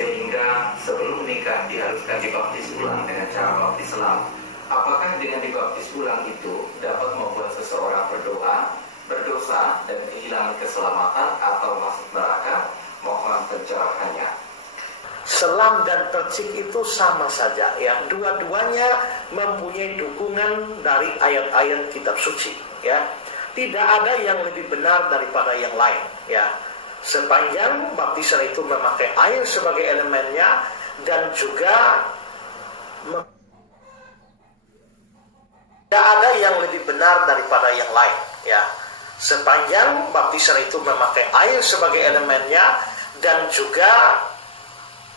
sehingga sebelum menikah diharuskan dibaptis ulang dengan cara baptis selam. Apakah dengan dibaptis ulang itu dapat membuat seseorang berdosa dan kehilangan keselamatan atau masuk neraka? Mohon pencerahannya. Selam dan percik itu sama saja ya, dua-duanya mempunyai dukungan dari ayat-ayat kitab suci ya. Tidak ada yang lebih benar daripada yang lain ya. Sepanjang baptisan itu memakai air sebagai elemennya dan juga tidak ada yang lebih benar daripada yang lain ya. Sepanjang baptisan itu memakai air sebagai elemennya dan juga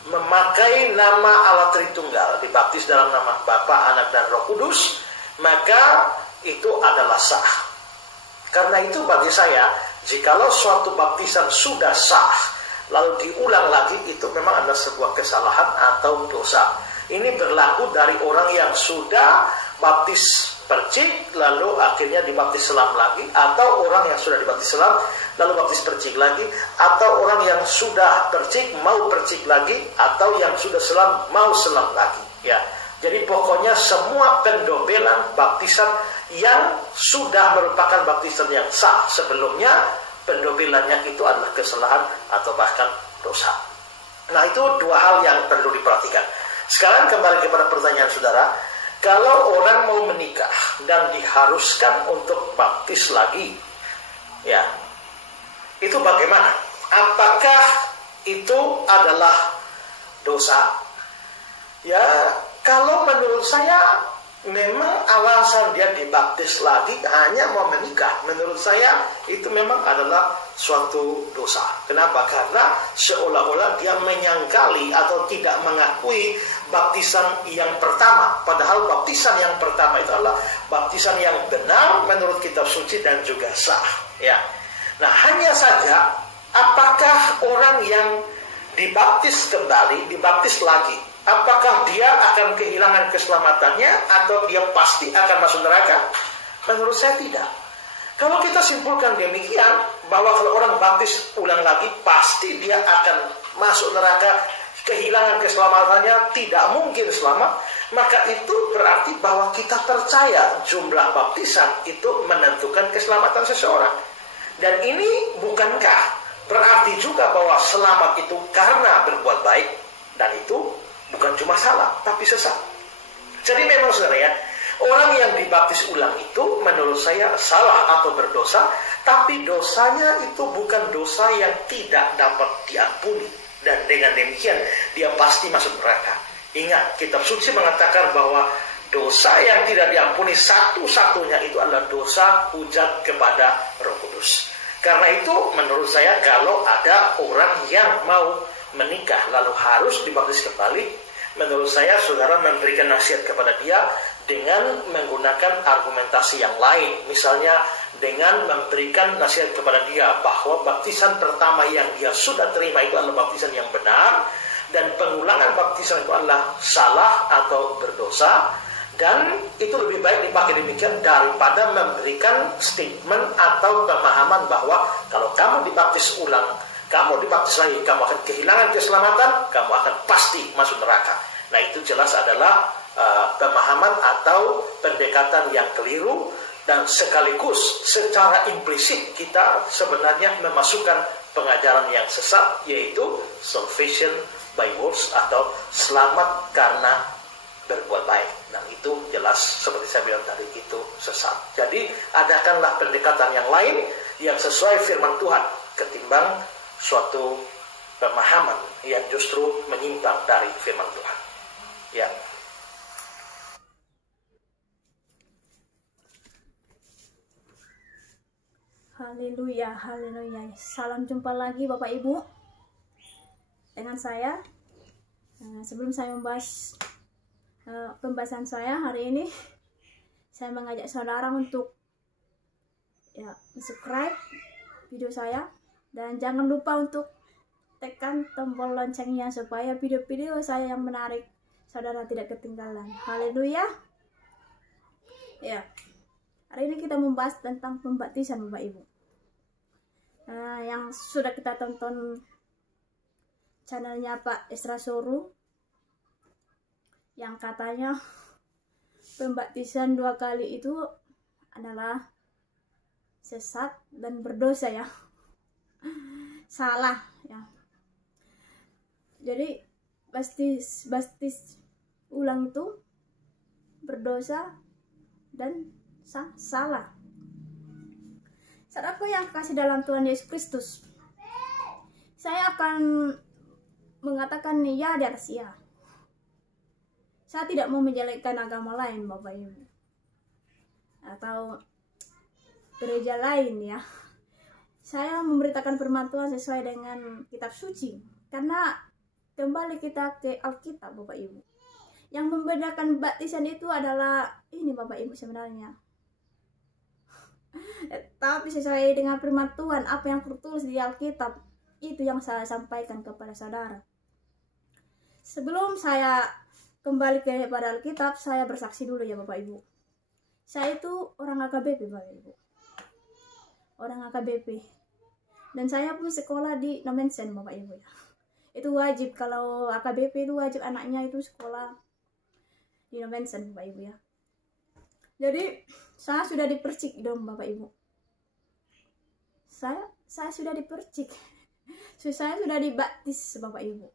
memakai nama Allah Tritunggal, dibaptis dalam nama Bapa, Anak, dan Roh Kudus, maka itu adalah sah. Karena itu bagi saya, jikalau suatu baptisan sudah sah, lalu diulang lagi, itu memang adalah sebuah kesalahan atau dosa. Ini berlaku dari orang yang sudah baptis percik, lalu akhirnya dibaptis selam lagi, atau orang yang sudah dibaptis selam, lalu baptis percik lagi, atau orang yang sudah percik mau percik lagi, atau yang sudah selam mau selam lagi ya. Jadi pokoknya semua pendobelan baptisan yang sudah merupakan baptisan yang sah sebelumnya, pendobelannya itu adalah kesalahan atau bahkan dosa. Nah, itu dua hal yang perlu diperhatikan. Sekarang kembali kepada pertanyaan saudara, kalau orang mau menikah dan diharuskan untuk baptis lagi ya, itu bagaimana? Apakah itu adalah dosa? Ya, kalau menurut saya memang alasan dia dibaptis lagi hanya mau menikah, menurut saya itu memang adalah suatu dosa. Kenapa? Karena seolah-olah dia menyangkali atau tidak mengakui baptisan yang pertama. Padahal baptisan yang pertama itu adalah baptisan yang benar menurut kitab suci dan juga sah ya. Nah, hanya saja apakah orang yang dibaptis kembali, dibaptis lagi, apakah dia akan kehilangan keselamatannya atau dia pasti akan masuk neraka? Menurut saya tidak. Kalau kita simpulkan demikian, bahwa kalau orang baptis ulang lagi pasti dia akan masuk neraka, kehilangan keselamatannya, tidak mungkin selamat, maka itu berarti bahwa kita percaya jumlah baptisan itu menentukan keselamatan seseorang. Dan ini bukankah berarti juga bahwa selamat itu karena berbuat baik, dan itu bukan cuma salah, tapi sesat. Jadi memang saudara ya, orang yang dibaptis ulang itu menurut saya salah atau berdosa, tapi dosanya itu bukan dosa yang tidak dapat diampuni. Dan dengan demikian dia pasti masuk neraka. Ingat, kitab suci mengatakan bahwa dosa yang tidak diampuni satu-satunya itu adalah dosa hujat kepada Roh Kudus. Karena itu menurut saya kalau ada orang yang mau menikah lalu harus dibaptis kembali, menurut saya saudara memberikan nasihat kepada dia dengan menggunakan argumentasi yang lain. Misalnya dengan memberikan nasihat kepada dia bahwa baptisan pertama yang dia sudah terima itu adalah baptisan yang benar, dan pengulangan baptisan itu adalah salah atau berdosa, dan itu lebih baik dipakai demikian daripada memberikan statement atau pemahaman bahwa kalau kamu dibaptis ulang, kamu dibaptis lagi, kamu akan kehilangan keselamatan, kamu akan pasti masuk neraka. Nah, itu jelas adalah pemahaman atau pendekatan yang keliru, dan sekaligus secara implisit kita sebenarnya memasukkan pengajaran yang sesat, yaitu salvation by works atau selamat karena berbuat baik. Nah, itu jelas seperti saya bilang tadi, itu sesat. Jadi adakanlah pendekatan yang lain yang sesuai firman Tuhan ketimbang suatu pemahaman yang justru menyimpang dari firman Tuhan. Ya. Haleluya, haleluya. Salam jumpa lagi Bapak Ibu dengan saya. Sebelum saya membahas pembahasan saya hari ini, saya mengajak saudara untuk subscribe video saya, dan jangan lupa untuk tekan tombol loncengnya supaya video-video saya yang menarik saudara tidak ketinggalan. Haleluya. Ya, hari ini kita membahas tentang pembaptisan Bapak Ibu. Yang sudah kita tonton channelnya Pak Esra Soru yang katanya pembaptisan 2 kali itu adalah sesat dan berdosa ya. Salah ya. Jadi baptis ulang itu berdosa dan salah. Saudaraku yang kasih dalam Tuhan Yesus Kristus, saya akan mengatakan ya di atas ya. Saya tidak mau menjelekkan agama lain, Bapak Ibu, atau gereja lain ya. Saya memberitakan firman Tuhan sesuai dengan kitab suci, karena kembali kita ke Alkitab, Bapak Ibu. Yang membedakan baptisan itu adalah ini, Bapak Ibu, sebenarnya. Tapi sesuai dengan firman Tuhan, apa yang tertulis di Alkitab, itu yang saya sampaikan kepada saudara. Sebelum saya kembali kepada Alkitab, saya bersaksi dulu ya Bapak Ibu. Saya itu orang AKBP, Bapak Ibu. Orang AKBP. Dan saya pun sekolah di Nomensen, Bapak Ibu ya. Itu wajib, kalau AKBP itu wajib anaknya itu sekolah di Nomensen, Bapak Ibu ya. Jadi saya sudah dipercik dong Bapak Ibu. Saya sudah dipercik. Saya sudah dibaptis Bapak Ibu.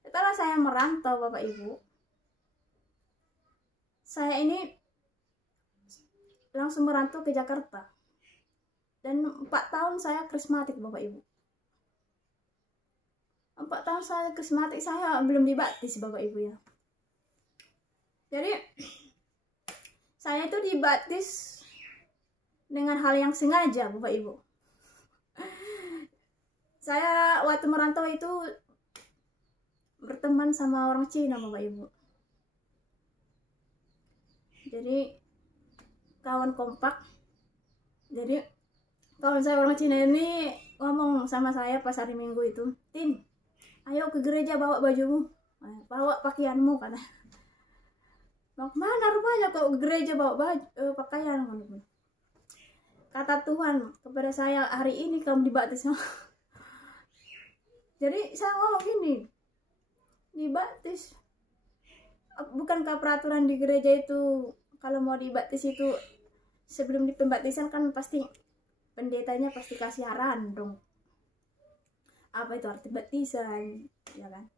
Setelah saya merantau Bapak Ibu, saya ini langsung merantau ke Jakarta. Dan 4 tahun saya karismatik Bapak Ibu. 4 tahun saya karismatik, saya belum dibaptis Bapak Ibu ya. Jadi saya itu dibaptis dengan hal yang sengaja Bapak Ibu. Saya waktu merantau itu berteman sama orang Cina Bapak Ibu. Jadi kawan kompak. Jadi kawan saya orang Cina ini ngomong sama saya pas hari Minggu itu, "Tin, ayo ke gereja bawa bajumu, bawa pakaianmu," kata. "Mau kemana rupanya kok ke gereja bawa pakaian?" Kata Tuhan kepada saya, "Hari ini kamu dibaptis." Jadi saya ngomong gini, dibaptis, bukankah peraturan di gereja itu kalau mau dibaptis itu sebelum dipembaptisan kan pasti pendetanya pasti kasih arahan dong, apa itu arti baptisan ya kan.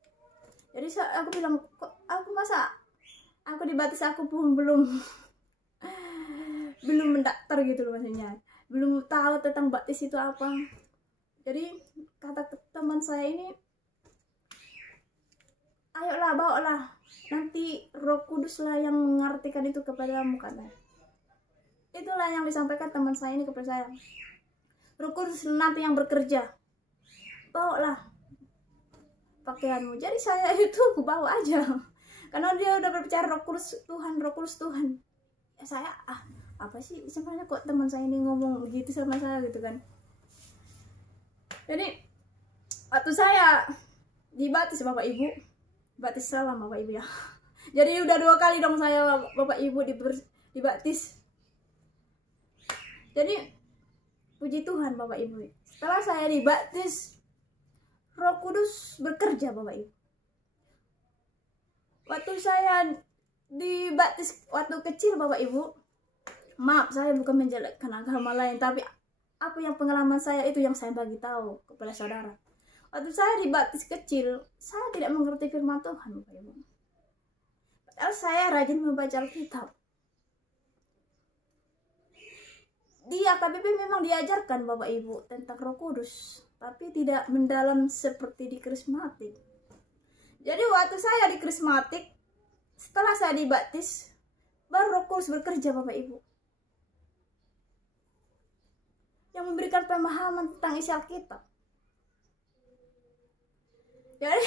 Jadi aku bilang, kok aku masa aku dibaptis aku pun belum mendaftar gitu loh, maksudnya belum tahu tentang baptis itu apa. Jadi kata teman saya ini, "Ayolah, bawalah, nanti Roh Kudus lah yang mengartikan itu kepadamu," kata. Itulah yang disampaikan teman saya ini kepada saya. Roh Kudus nanti yang bekerja. Bawalah pakaianmu. Jadi saya itu aku bawa aja. Karena dia udah berbicara Roh Kudus Tuhan, Roh Kudus Tuhan. Ya saya, apa sih sebenarnya kok teman saya ini ngomong begitu sama saya gitu kan. Jadi waktu saya dibaptis Bapak Ibu, baptis salam Bapak Ibu ya. Jadi udah 2 kali dong saya Bapak Ibu dibaptis. Jadi puji Tuhan Bapak Ibu. Setelah saya dibaptis, Roh Kudus bekerja Bapak Ibu. Waktu saya dibaptis waktu kecil Bapak Ibu, maaf saya bukan menjelekkan agama lain, tapi apa yang pengalaman saya itu yang saya bagi tahu kepada saudara. Waktu saya dibaptis kecil, saya tidak mengerti firman Tuhan Bapak Ibu. Padahal saya rajin membaca Alkitab. Di AKBP memang diajarkan Bapak Ibu tentang Roh Kudus, tapi tidak mendalam seperti di karismatik. Jadi waktu saya di karismatik, setelah saya dibaptis, baru Roh Kudus bekerja Bapak Ibu, yang memberikan pemahaman tentang isi Alkitab. Jadi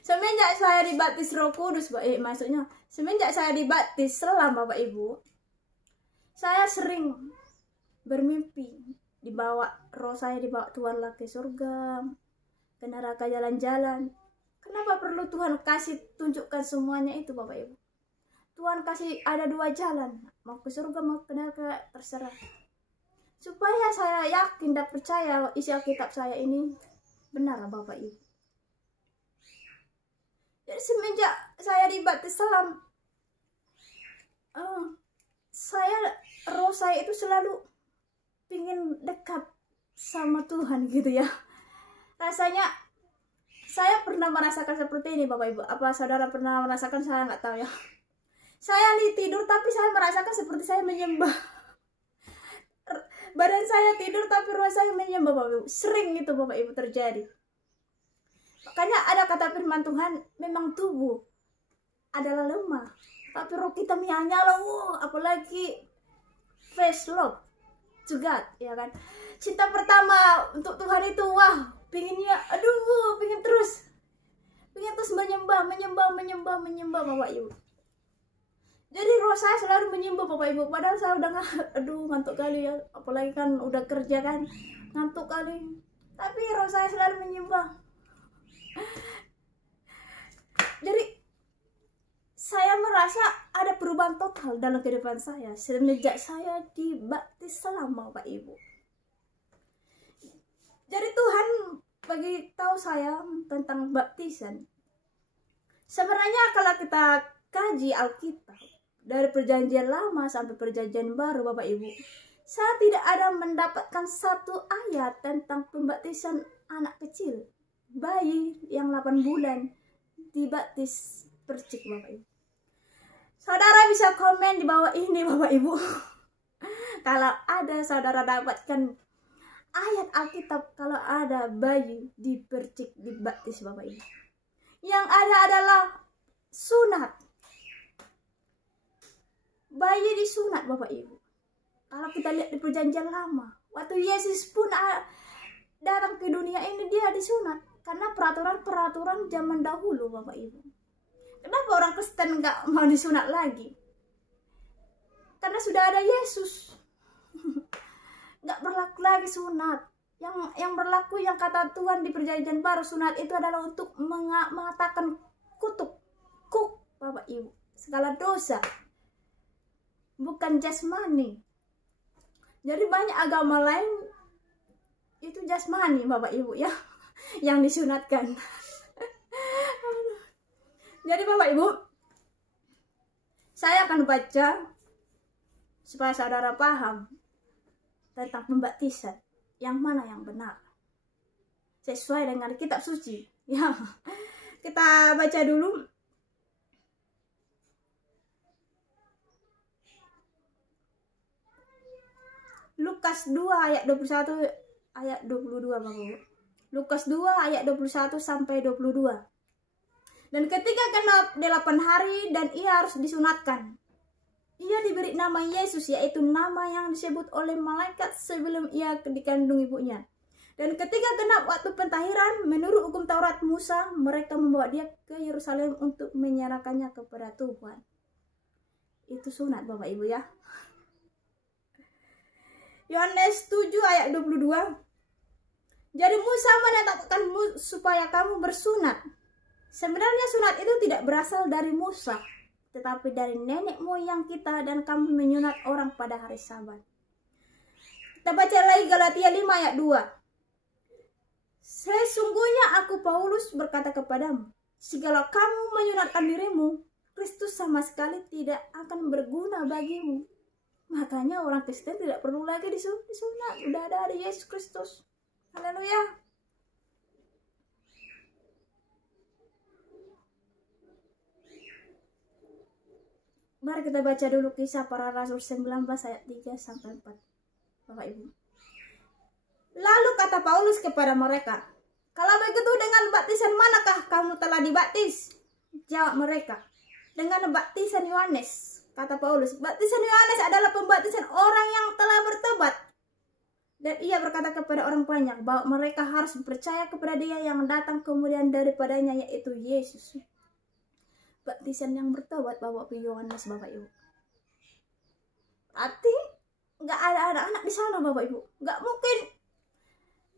semenjak saya dibaptis Roh Kudus, maksudnya semenjak saya dibaptis selam Bapak Ibu, saya sering bermimpi dibawa roh saya, dibawa Tuhan lah ke surga, ke neraka jalan-jalan. Kenapa perlu Tuhan kasih tunjukkan semuanya itu Bapak Ibu? Tuhan kasih ada 2 jalan, mau ke surga mau ke neraka, terserah. Supaya saya yakin dan percaya isi Alkitab saya ini Benar Bapak Ibu. Jadi semenjak saya dibaptis Islam, roh saya itu selalu pingin dekat sama Tuhan gitu ya. Rasanya saya pernah merasakan seperti ini Bapak Ibu. Apa saudara pernah merasakan? Saya nggak tahu ya. Saya tidur tapi saya merasakan seperti saya menyembah. Badan saya tidur tapi roh saya menyembah Bapak Ibu. Sering itu Bapak Ibu terjadi. Makanya ada kata firman Tuhan, memang tubuh adalah lemah, tapi roh kita menyala. Apalagi first love to God, ya kan? Cinta pertama untuk Tuhan itu, pinginnya, pingin terus menyembah Bapak Ibu. Jadi roh saya selalu menyembah Bapak Ibu. Padahal saya udah ngantuk kali ya. Apalagi kan udah kerja kan, ngantuk kali. Tapi roh saya selalu menyembah. Jadi saya merasa ada perubahan total dalam kehidupan saya semenjak saya dibaptis Islam Bapak Ibu. Jadi Tuhan bagi tahu saya tentang baptisan. Sebenarnya kalau kita kaji Alkitab dari perjanjian lama sampai perjanjian baru Bapak Ibu, saya tidak ada mendapatkan satu ayat tentang pembaptisan anak kecil, bayi yang 8 bulan dibaptis percik Bapak Ibu. Saudara bisa komen di bawah ini Bapak Ibu. Kalau ada saudara dapatkan ayat Alkitab kalau ada bayi dipercik dibaptis Bapak Ibu. Yang ada adalah sunat. Bayi disunat Bapak Ibu. Kalau kita lihat di perjanjian lama, waktu Yesus pun datang ke dunia ini dia disunat. Karena peraturan zaman dahulu Bapak Ibu. Kenapa orang Kristen nggak mau disunat lagi? Karena sudah ada Yesus. Nggak berlaku lagi sunat. Yang berlaku yang kata Tuhan di perjanjian baru, sunat itu adalah untuk mengatakan kuk Bapak Ibu, segala dosa, bukan jasmani. Jadi banyak agama lain itu jasmani Bapak Ibu ya, yang disunatkan. Jadi Bapak Ibu, saya akan baca supaya saudara paham tentang pembaptisan yang mana yang benar sesuai dengan kitab suci ya. Kita baca dulu Lukas 2 ayat 21 ayat 22 Bapak Ibu. Lukas 2 ayat 21 sampai 22. Dan ketika genap 8 hari dan ia harus disunatkan, ia diberi nama Yesus, yaitu nama yang disebut oleh malaikat sebelum ia dikandung ibunya. Dan ketika genap waktu pentahiran, menurut hukum Taurat Musa, mereka membawa dia ke Yerusalem untuk menyerahkannya kepada Tuhan. Itu sunat Bapak Ibu ya. Yohanes 7 ayat 22. Jadi Musa menetapkanmu supaya kamu bersunat. Sebenarnya sunat itu tidak berasal dari Musa, tetapi dari nenek moyang kita, dan kami menyunat orang pada hari Sabat. Kita baca lagi Galatia 5 ayat 2. Sesungguhnya aku Paulus berkata kepadamu, jikalau kamu menyunatkan dirimu, Kristus sama sekali tidak akan berguna bagimu. Makanya orang Kristen tidak perlu lagi disunat, udah ada Yesus Kristus. Haleluya. Mari kita baca dulu Kisah Para Rasul 19 ayat 3 sampai 4. Bapak Ibu. Lalu kata Paulus kepada mereka, kalau begitu dengan baptisan manakah kamu telah dibaptis? Jawab mereka, dengan baptisan Yohanes. Kata Paulus, baptisan Yohanes adalah pembaptisan orang yang telah bertobat. Dan ia berkata kepada orang banyak bahwa mereka harus percaya kepada dia yang datang kemudian daripadanya, yaitu Yesus. Baptisan yang bertobat Bapak Yohanes Bapak Ibu. Berarti nggak ada anak-anak di sana Bapak Ibu. Nggak mungkin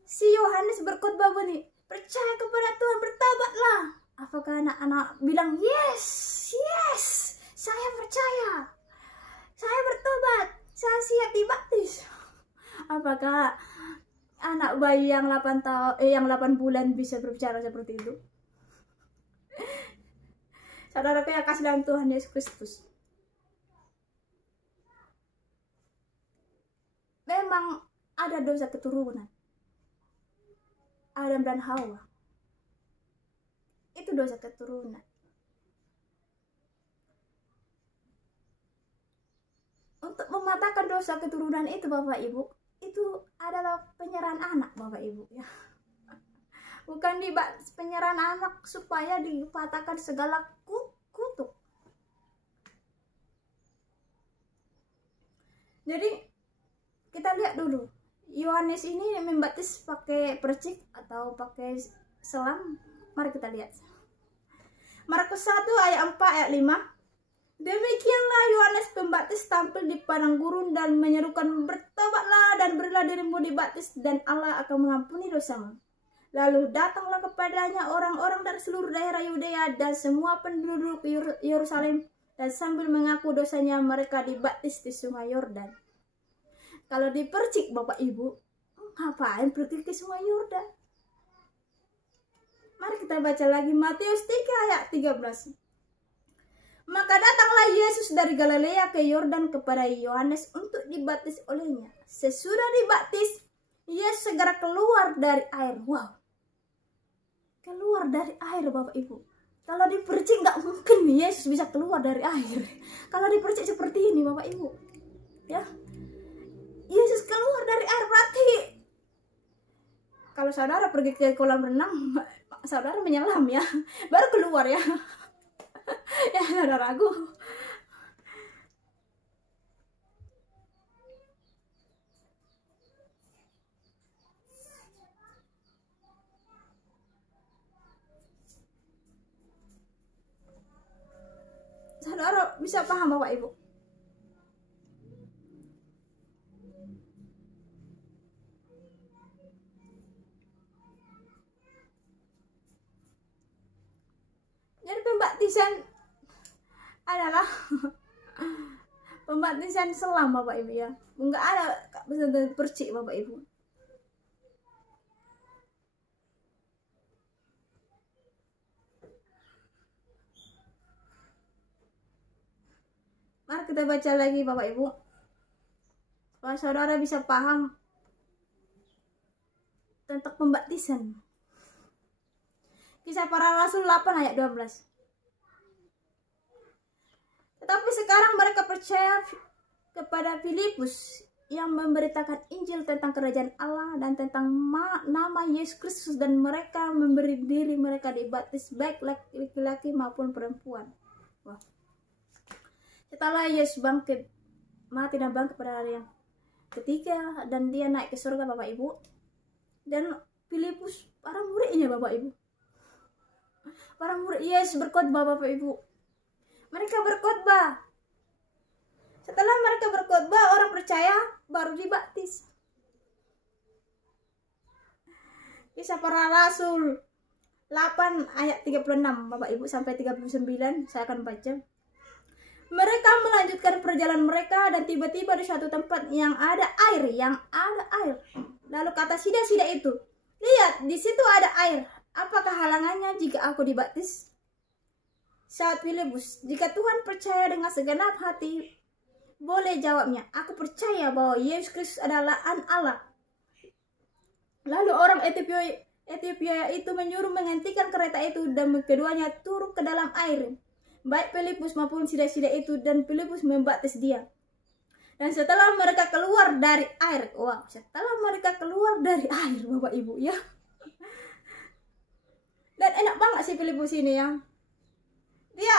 si Yohanes berkhotbah begini, percaya kepada Tuhan, bertobatlah. Apakah anak-anak bilang yes, saya percaya, saya bertobat, saya siap dibaptis? Apakah anak bayi yang 8 tahun yang 8 bulan bisa berbicara seperti itu? Saudaraku yang kasih dalam Tuhan Yesus Kristus, memang ada dosa keturunan. Adam dan Hawa itu dosa keturunan. Untuk mematahkan dosa keturunan itu, Bapak Ibu, itu adalah penyerahan anak, Bapak Ibu, ya. Bukan penyerahan anak supaya dipatahkan segala kutuk. Jadi kita lihat dulu, Yohanes ini membaptis pakai percik atau pakai selam. Mari kita lihat. Markus 1 ayat 4 ayat 5. Demikianlah Yohanes Pembaptis tampil di padang gurun dan menyerukan, bertobatlah dan berilah dirimu dibaptis dan Allah akan mengampuni dosamu. Lalu datanglah kepadanya orang-orang dari seluruh daerah Yudea dan semua penduduk Yerusalem, dan sambil mengaku dosanya mereka dibaptis di sungai Yordan. Kalau dipercik, Bapak Ibu, ngapain pergi ke sungai Yordan? Mari kita baca lagi Matius 3 ayat 13. Maka datanglah Yesus dari Galilea ke Yordan kepada Yohanes untuk dibaptis olehnya. Sesudah dibaptis, Yesus segera keluar dari air. Wow, keluar dari air, Bapak Ibu. Kalau dipercik nggak mungkin Yesus bisa keluar dari air. Kalau dipercik seperti ini, Bapak Ibu, ya, Yesus keluar dari air. Berarti kalau saudara pergi ke kolam renang, saudara menyelam, ya, baru keluar, ya. Ya, saudaraku, saudara bisa paham, Bapak Ibu? Jadi pembaptisan adalah pembaptisan selam, Bapak Ibu, ya. Enggak ada benar-benar percik, Bapak Ibu. Mari kita baca lagi, Bapak Ibu, supaya saudara bisa paham tentang pembaptisan. Kisah Para Rasul 8 ayat 12. Tetapi sekarang mereka percaya kepada Filipus yang memberitakan Injil tentang kerajaan Allah dan tentang nama Yesus Kristus, dan mereka memberi diri mereka dibaptis baik laki-laki maupun perempuan. Wah. Setelah Yesus bangkit, mati dan bangkit pada hari yang ketiga, dan dia naik ke surga, Bapak Ibu, dan Filipus para muridnya, Bapak Ibu, para murid Yesus berkhotbah, Bapak Ibu. Mereka berkhotbah. Setelah mereka berkhotbah, orang percaya baru dibaptis. Kisah Para Rasul 8 ayat 36, Bapak Ibu, sampai 39 saya akan baca. Mereka melanjutkan perjalanan mereka dan tiba-tiba di suatu tempat yang ada air. Lalu kata sida-sida itu, "Lihat, di situ ada air. Apakah halangannya jika aku dibaptis?" Saat Filipus, "Jika Tuhan percaya dengan segenap hati, boleh," jawabnya. "Aku percaya bahwa Yesus Kristus adalah Anak Allah." Lalu orang Ethiopia itu menyuruh menghentikan kereta itu, dan keduanya turun ke dalam air, baik Filipus maupun sida-sida itu, dan Filipus membaptis dia. Dan setelah mereka keluar dari air, Bapak Ibu, ya. Dan enak banget si Filipus ini, ya. Dia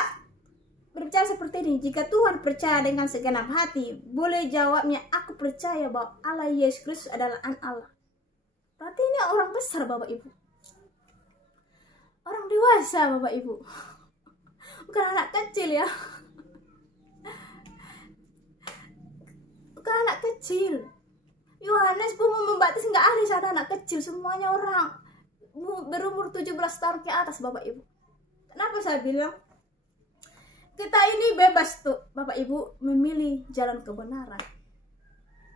berbicara seperti ini, "Jika Tuhan percaya dengan segenap hati, boleh," jawabnya, "aku percaya bahwa Allah Yesus Kristus adalah Anak Allah." Berarti ini orang besar, Bapak Ibu. Orang dewasa, Bapak Ibu. Bukan anak kecil, ya. Bukan anak kecil. Yohanes pun membaptis nggak ada anak kecil, semuanya orang berumur 17 tahun ke atas, Bapak Ibu. Kenapa saya bilang kita ini bebas tuh, Bapak Ibu, memilih jalan kebenaran.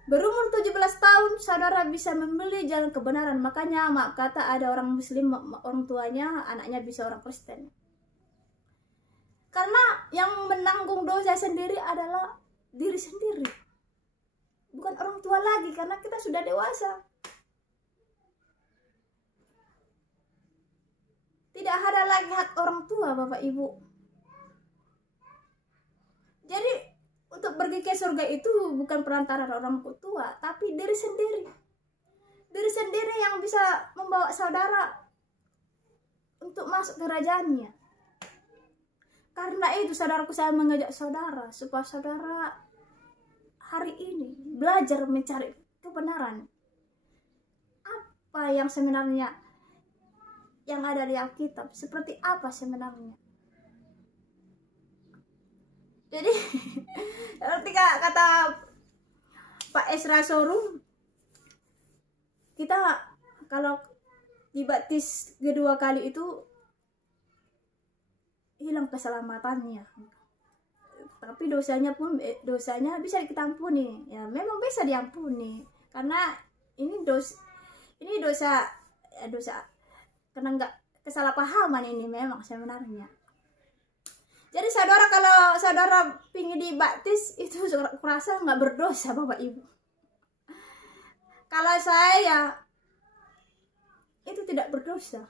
Berumur 17 tahun saudara bisa memilih jalan kebenaran. Makanya maaf kata ada orang muslim, orang tuanya anaknya bisa orang Kristen. Karena yang menanggung dosa sendiri adalah diri sendiri, bukan orang tua lagi, karena kita sudah dewasa. Tidak ada lagi hak orang tua, Bapak Ibu. Jadi untuk pergi ke surga itu bukan perantaraan orang tua, tapi diri sendiri. Diri sendiri yang bisa membawa saudara untuk masuk kerajaannya. Karena itu saudaraku, saya mengajak saudara supaya saudara hari ini belajar mencari kebenaran. Apa yang sebenarnya yang ada di Alkitab, seperti apa sebenarnya. Jadi ketika kata Pak Esra Sorum, kita kalau dibaptis kedua kali itu hilang keselamatannya, tapi dosanya bisa kita ampuni. Ya memang bisa diampuni, karena ini dosa karena enggak kesalahpahaman ini memang sebenarnya. Jadi saudara, kalau saudara pingin dibaptis itu kurasa nggak berdosa Bapak Ibu. Kalau saya itu tidak berdosa.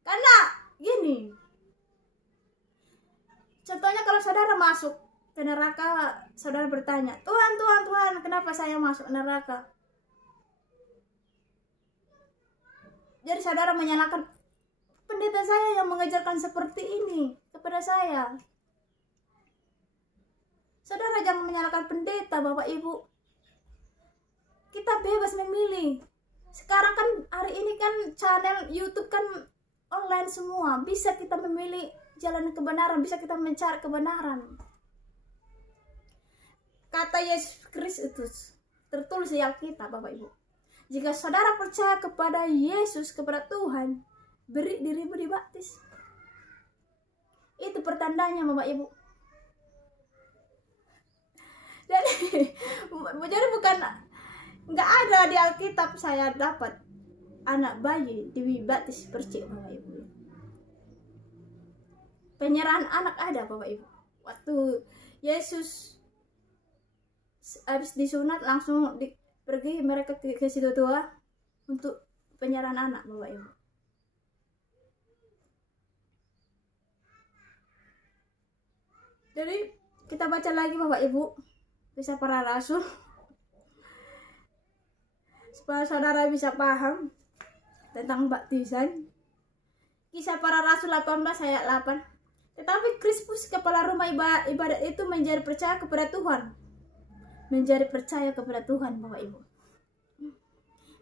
Karena gini, contohnya kalau saudara masuk ke neraka, saudara bertanya, Tuhan, kenapa saya masuk neraka? Jadi saudara menyalahkan pendeta saya yang mengajarkan seperti ini kepada saya. Saudara jangan menyalahkan pendeta, Bapak Ibu. Kita bebas memilih. Sekarang kan hari ini kan channel YouTube kan online semua. Bisa kita memilih jalan kebenaran, bisa kita mencari kebenaran. Kata Yesus Kristus tertulis di Alkitab, Bapak Ibu. Jika saudara percaya kepada Yesus, kepada Tuhan, beri dirimu dibaptis. Itu pertandanya Bapak Ibu. Jadi bukan nggak ada di Alkitab saya dapat anak bayi dibaptis percik Bapak Ibu. Penyerahan anak ada Bapak Ibu. Waktu Yesus habis disunat langsung pergi mereka ke situ tua untuk penyerahan anak Bapak Ibu. Jadi kita baca lagi Bapak Ibu Kisah Para Rasul supaya saudara bisa paham tentang baptisan. Kisah Para Rasul 18 ayat 8. Tetapi Krispus kepala rumah ibadat itu menjadi percaya kepada Tuhan. Menjadi percaya kepada Tuhan Bapak Ibu.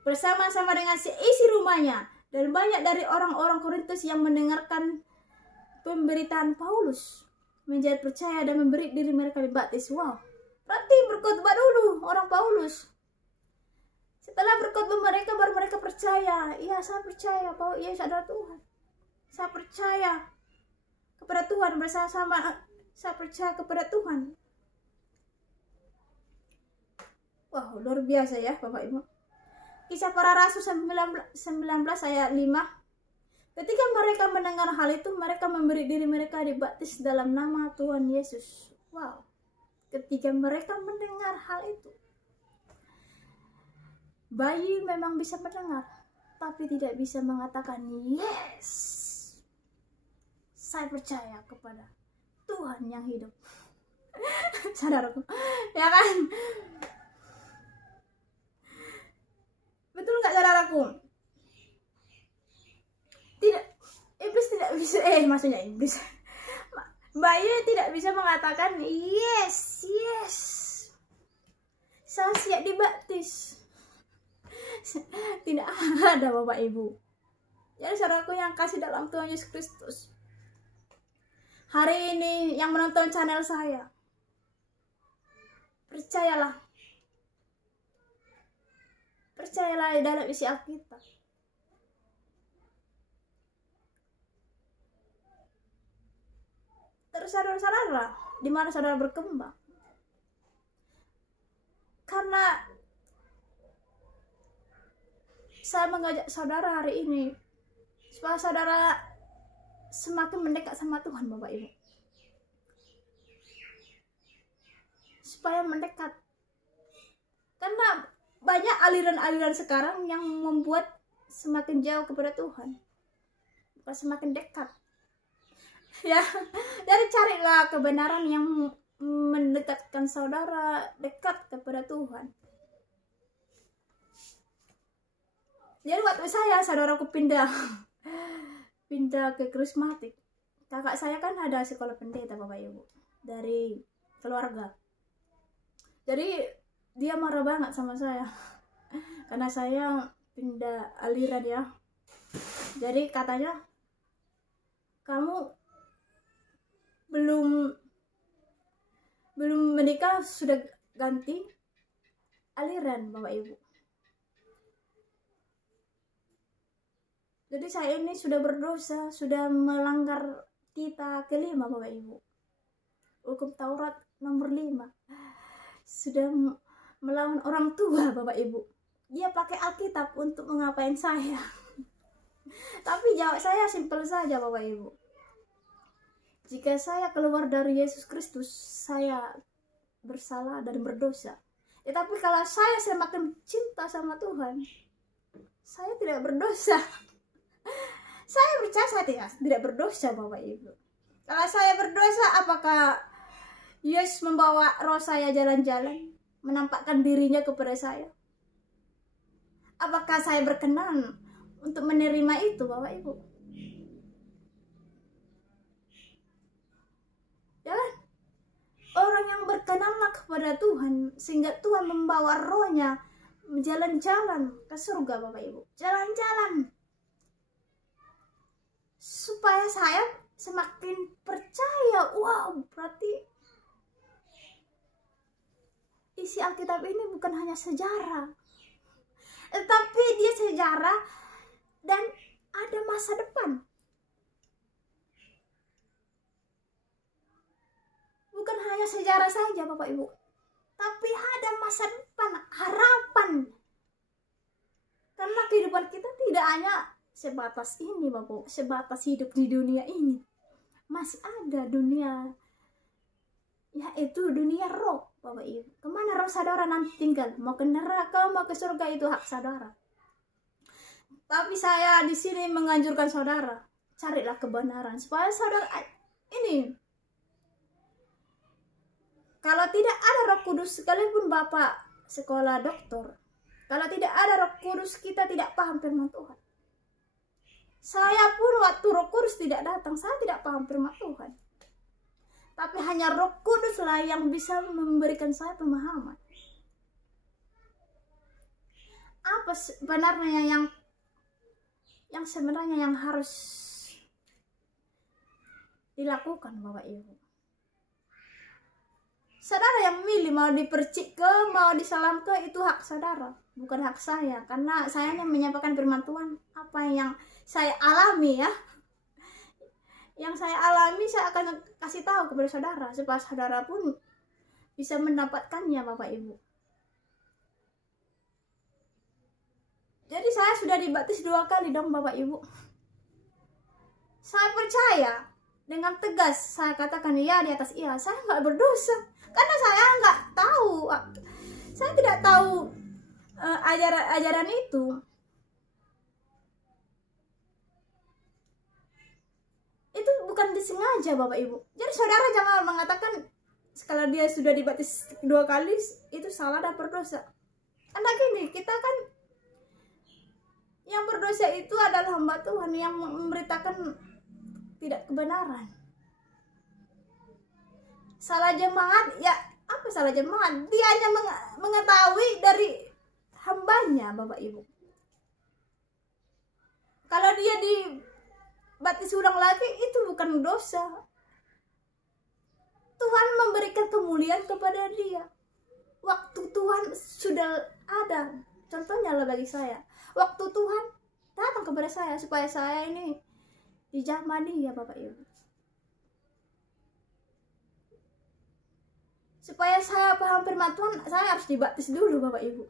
Bersama-sama dengan seisi rumahnya dan banyak dari orang-orang Korintus yang mendengarkan pemberitaan Paulus menjadi percaya dan memberi diri mereka dibaptis. Wow, berarti berkhotbah dulu orang Paulus. Setelah berkhotbah mereka baru mereka percaya. Iya, saya percaya bahwa Yesus adalah Tuhan. Saya percaya kepada Tuhan, bersama-sama saya percaya kepada Tuhan. Wow, luar biasa ya Bapak Ibu. Kisah Para Rasul 19 ayat 5. Ketika mereka mendengar hal itu, mereka memberi diri mereka dibaptis dalam nama Tuhan Yesus. Wow. Ketika mereka mendengar hal itu. Bayi memang bisa mendengar, tapi tidak bisa mengatakan, yes, saya percaya kepada Tuhan yang hidup. Saudaraku, ya kan? Betul nggak saudaraku? Tidak, iblis tidak bisa, maksudnya iblis. Bayi tidak bisa mengatakan, yes, saya siap dibaptis. Tidak ada Bapak Ibu. Jadi saudaraku yang kasih dalam Tuhan Yesus Kristus, hari ini yang menonton channel saya, percayalah dalam isi Alkitab. Terus saudara-saudara, di mana saudara berkembang? karena saya mengajak saudara hari ini supaya saudara semakin mendekat sama Tuhan, Bapak Ibu. Supaya mendekat. Karena banyak aliran-aliran sekarang yang membuat semakin jauh kepada Tuhan, bukan semakin dekat. Ya, dari carilah kebenaran yang mendekatkan saudara dekat kepada Tuhan. Jadi waktu saudaraku pindah ke karismatik, kakak saya kan ada sekolah pendeta, Bapak Ibu, dari keluarga. Jadi dia marah banget sama saya karena saya pindah aliran ya. Jadi katanya, kamu belum menikah sudah ganti aliran, Bapak Ibu. Jadi saya ini sudah berdosa, sudah melanggar titah kelima, Bapak Ibu. Hukum Taurat nomor 5. Sudah melawan orang tua, Bapak Ibu. Dia pakai Alkitab untuk mengapain saya. Tapi jawab saya simpel saja, Bapak Ibu. Jika saya keluar dari Yesus Kristus, saya bersalah dan berdosa. Tetapi kalau saya semakin cinta sama Tuhan, saya tidak berdosa. Saya percaya saya tidak berdosa, Bapak Ibu. Kalau saya berdosa, apakah Yesus membawa roh saya jalan-jalan, menampakkan dirinya kepada saya? Apakah saya berkenan untuk menerima itu, Bapak Ibu? Ya kan? Orang yang berkenanlah kepada Tuhan, sehingga Tuhan membawa rohnya jalan-jalan ke surga, Bapak Ibu. Jalan-jalan. Supaya saya semakin percaya, wow, berarti isi Alkitab ini bukan hanya sejarah, tetapi dia sejarah dan ada masa depan. Bukan hanya sejarah saja, Bapak Ibu, tapi ada masa depan, harapan. Karena kehidupan kita tidak hanya sebatas ini, Bapak, sebatas hidup di dunia ini. Masih ada dunia, yaitu dunia roh, Bapak Ibu. Kemana roh saudara nanti tinggal? Mau ke neraka, mau ke surga, itu hak saudara. Tapi saya di sini menganjurkan saudara, carilah kebenaran supaya saudara ini, kalau tidak ada Roh Kudus, sekalipun Bapak sekolah doktor, kalau tidak ada Roh Kudus, kita tidak paham firman Tuhan. Saya pun waktu Roh Kudus tidak datang, saya tidak paham firman Tuhan. Tapi hanya Roh Kudus lah yang bisa memberikan saya pemahaman. Apa sebenarnya yang sebenarnya yang harus dilakukan, Bapak Ibu? Saudara yang milih mau dipercik ke, mau disalam ke, itu hak saudara, bukan hak saya. Karena saya hanya menyampaikan firman Tuhan, apa yang saya alami ya. Yang saya alami saya akan kasih tahu kepada saudara, supaya saudara pun bisa mendapatkannya, Bapak Ibu. Jadi saya sudah dibaptis 2 kali dong, Bapak Ibu. Saya percaya, dengan tegas saya katakan iya di atas iya. Saya nggak berdosa, karena saya nggak tahu, saya tidak tahu ajaran itu. Itu bukan disengaja, Bapak Ibu. Jadi saudara jangan mengatakan kalau dia sudah dibaptis 2 kali itu salah dan berdosa. Karena gini, kita kan yang berdosa itu adalah hamba Tuhan yang memberitakan tidak kebenaran. Salah jemaat, ya apa salah jemaat? Dia hanya mengetahui dari hambanya, Bapak Ibu. Kalau dia dibaptis ulang lagi, itu bukan dosa. Tuhan memberikan kemuliaan kepada dia. Waktu Tuhan sudah ada. Contohnya lah bagi saya, waktu Tuhan datang kepada saya supaya saya ini dijamah dia, Bapak Ibu. Supaya saya paham firman Tuhan, saya harus dibaptis dulu Bapak Ibu.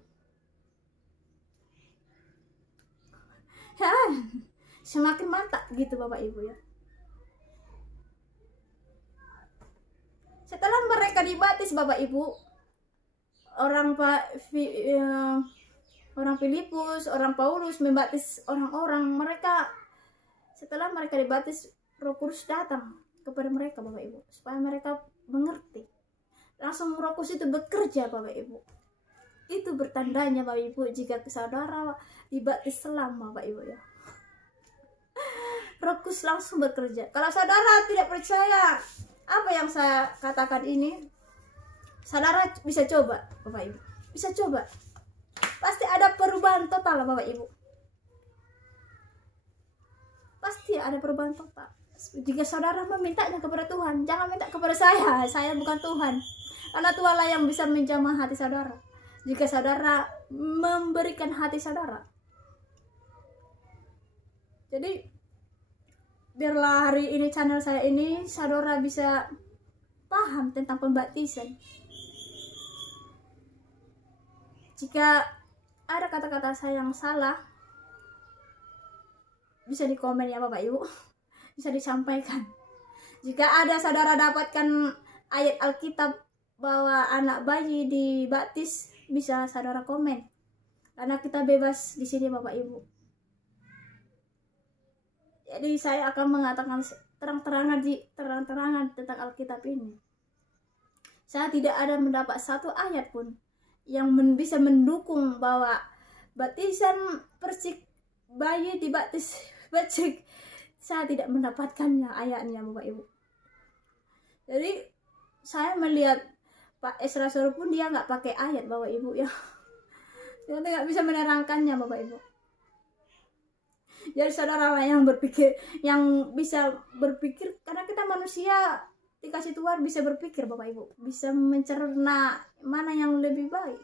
Ya, semakin mantap gitu Bapak Ibu ya. Setelah mereka dibaptis Bapak Ibu, orang Filipus, orang Paulus membaptis orang-orang, setelah mereka dibaptis, Roh Kudus datang kepada mereka Bapak Ibu, supaya mereka mengerti. Langsung Roh Kudus itu bekerja Bapak Ibu. Itu bertandanya Bapak Ibu jika saudara dibaptis selam Bapak Ibu ya. Roh Kudus langsung bekerja. Kalau saudara tidak percaya apa yang saya katakan ini, saudara bisa coba Bapak Ibu, bisa coba. Pasti ada perubahan total Bapak Ibu. Pasti ada perubahan total. Jika saudara memintanya kepada Tuhan, jangan minta kepada saya bukan Tuhan. Karena Tuhanlah yang bisa menjamah hati saudara. Jika saudara memberikan hati saudara. Jadi biarlah hari ini channel saya ini saudara bisa paham tentang pembaptisan. Jika ada kata-kata saya yang salah, bisa di komen ya Bapak Ibu, bisa disampaikan. Jika ada saudara dapatkan ayat Alkitab bahwa anak bayi dibaptis, bisa saudara komen. Karena kita bebas di sini Bapak Ibu. Jadi saya akan mengatakan terang-terangan tentang Alkitab ini. Saya tidak ada mendapat satu ayat pun yang bisa mendukung bahwa baptisan persik bayi dibaptis persik. Saya tidak mendapatkannya ayatnya Bapak Ibu. Jadi saya melihat Pak Esra Soro pun dia nggak pakai ayat Bapak Ibu ya. Dia nggak bisa menerangkannya Bapak Ibu. Jadi saudara yang berpikir, yang bisa berpikir, karena kita manusia dikasih Tuhan bisa berpikir Bapak Ibu, bisa mencerna mana yang lebih baik,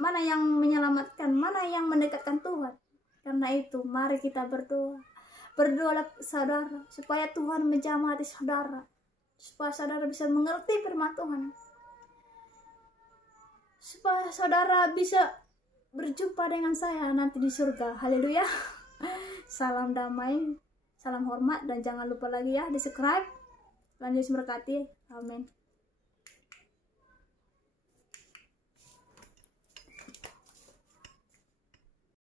mana yang menyelamatkan, mana yang mendekatkan Tuhan. Karena itu mari kita berdoa, berdoalah saudara supaya Tuhan menjamah hati saudara, supaya saudara bisa mengerti firman Tuhan, supaya saudara bisa berjumpa dengan saya nanti di surga. Haleluya. Salam damai, salam hormat, dan jangan lupa lagi ya di subscribe. Tuhan Yesus memberkati. Amin.